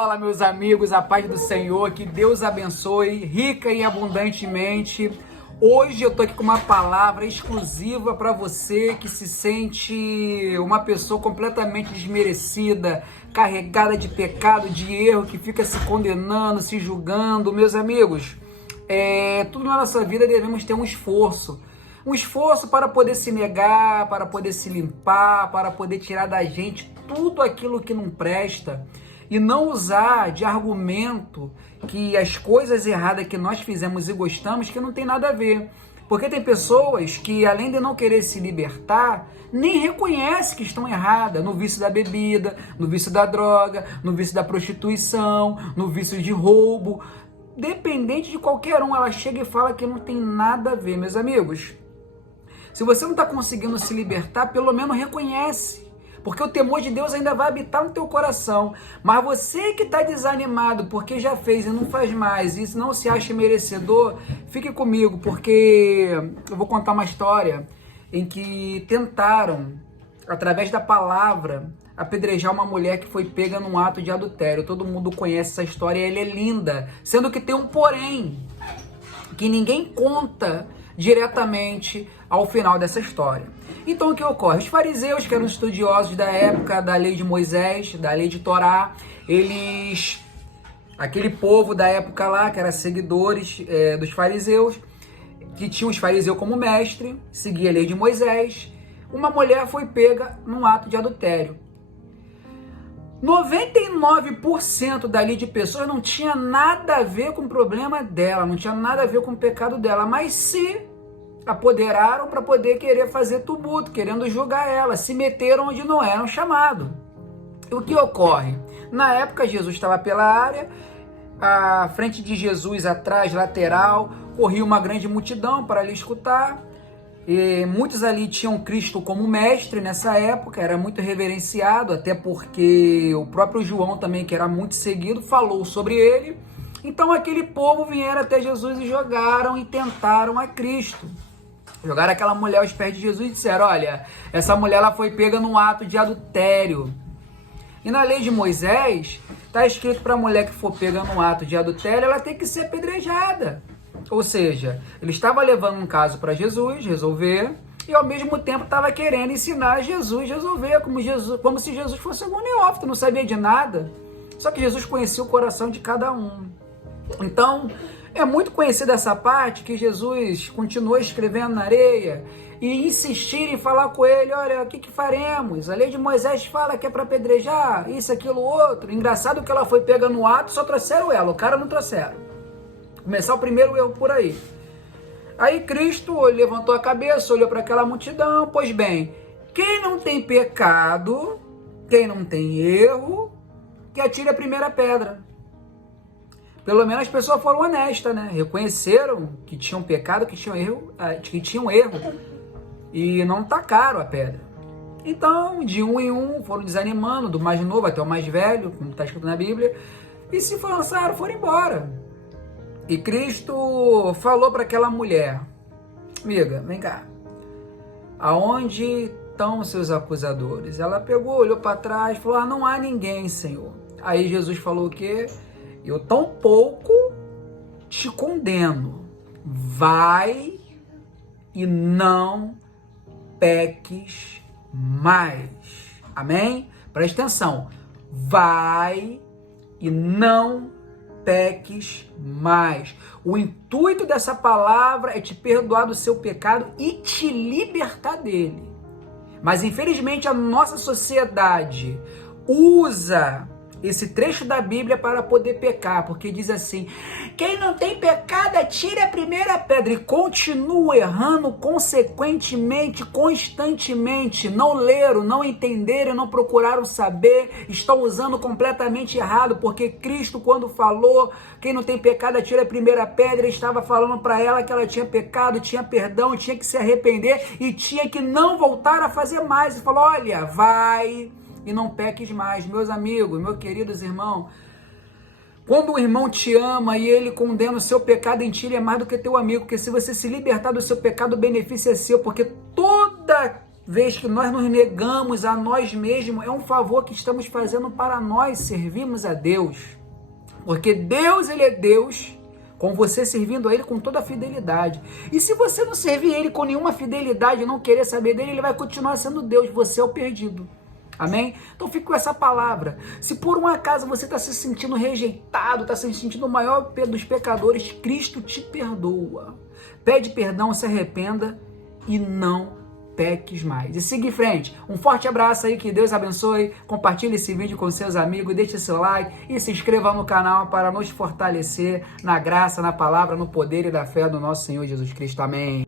Fala, meus amigos, a paz do Senhor, que Deus abençoe rica e abundantemente. Hoje eu tô aqui com uma palavra exclusiva para você que se sente uma pessoa completamente desmerecida, carregada de pecado, de erro, que fica se condenando, se julgando. Meus amigos, tudo na nossa vida devemos ter um esforço para poder se negar, para poder se limpar, para poder tirar da gente tudo aquilo que não presta e não usar de argumento que as coisas erradas que nós fizemos e gostamos que não tem nada a ver. Porque tem pessoas que, além de não querer se libertar, nem reconhecem que estão erradas no vício da bebida, no vício da droga, no vício da prostituição, no vício de roubo. Dependente de qualquer um, ela chega e fala que não tem nada a ver, meus amigos. Se você não está conseguindo se libertar, pelo menos reconhece. Porque o temor de Deus ainda vai habitar no teu coração. Mas você que está desanimado porque já fez e não faz mais, e não se acha merecedor, fique comigo, porque eu vou contar uma história em que tentaram, através da palavra, apedrejar uma mulher que foi pega num ato de adultério. Todo mundo conhece essa história e ela é linda. Sendo que tem um porém, que ninguém conta diretamente ao final dessa história. Então o que ocorre? Os fariseus, que eram estudiosos da época da lei de Moisés, da lei de Torá, aquele povo da época lá, que eram seguidores dos fariseus, que tinham os fariseus como mestre, seguia a lei de Moisés, uma mulher foi pega num ato de adultério. 99% dali de pessoas não tinha nada a ver com o problema dela, não tinha nada a ver com o pecado dela, mas se apoderaram para poder querer fazer tumulto, querendo julgar ela, se meteram onde não eram chamados. O que ocorre? Na época Jesus estava pela área, à frente de Jesus, atrás, lateral, corria uma grande multidão para lhe escutar. E muitos ali tinham Cristo como mestre nessa época, era muito reverenciado, até porque o próprio João também, que era muito seguido, falou sobre ele. Então aquele povo vieram até Jesus e jogaram e tentaram a Cristo. Jogaram aquela mulher aos pés de Jesus e disseram: olha, essa mulher ela foi pega num ato de adultério. E na lei de Moisés, está escrito para a mulher que for pega num ato de adultério, ela tem que ser apedrejada. Ou seja, ele estava levando um caso para Jesus resolver e ao mesmo tempo estava querendo ensinar Jesus a resolver, como se Jesus fosse algum neófito, não sabia de nada. Só que Jesus conhecia o coração de cada um. Então, é muito conhecida essa parte que Jesus continuou escrevendo na areia e insistir em falar com ele: olha, o que faremos? A lei de Moisés fala que é para apedrejar, isso, aquilo, outro. Engraçado que ela foi pega no ato, só trouxeram ela, o cara não trouxeram. Começar o primeiro erro por aí. Aí Cristo levantou a cabeça, olhou para aquela multidão. Pois bem, quem não tem pecado, quem não tem erro, que atire a primeira pedra. Pelo menos as pessoas foram honestas, né? Reconheceram que tinham pecado, que tinham erro, e não tacaram a pedra. Então, de um em um, foram desanimando, do mais novo até o mais velho, como está escrito na Bíblia, e se lançaram, foram embora. E Cristo falou para aquela mulher: amiga, vem cá, aonde estão os seus acusadores? Ela pegou, olhou para trás, falou: não há ninguém, Senhor. Aí Jesus falou o quê? Eu tampouco te condeno, vai e não peques mais. Amém? Presta atenção, vai e não peques mais. O intuito dessa palavra é te perdoar do seu pecado e te libertar dele. Mas infelizmente a nossa sociedade usa esse trecho da Bíblia para poder pecar, porque diz assim: quem não tem pecado atire a primeira pedra, e continua errando consequentemente, constantemente. Não leram, não entenderam, não procuraram saber, estão usando completamente errado, porque Cristo, quando falou quem não tem pecado atire a primeira pedra, estava falando para ela que ela tinha pecado, tinha perdão, tinha que se arrepender e tinha que não voltar a fazer mais. E falou: olha, vai e não peques mais. Meus amigos, meus queridos irmãos, quando o irmão te ama e ele condena o seu pecado em ti, ele é mais do que teu amigo, porque se você se libertar do seu pecado, o benefício é seu, porque toda vez que nós nos negamos a nós mesmos, é um favor que estamos fazendo para nós servirmos a Deus. Porque Deus, Ele é Deus, com você servindo a Ele com toda a fidelidade. E se você não servir Ele com nenhuma fidelidade, não querer saber dEle, Ele vai continuar sendo Deus, você é o perdido. Amém? Então fique com essa palavra. Se por um acaso você está se sentindo rejeitado, está se sentindo o maior dos pecadores, Cristo te perdoa. Pede perdão, se arrependa e não peques mais. E siga em frente. Um forte abraço aí, que Deus abençoe. Compartilhe esse vídeo com seus amigos, deixe seu like e se inscreva no canal para nos fortalecer na graça, na palavra, no poder e da fé do nosso Senhor Jesus Cristo. Amém.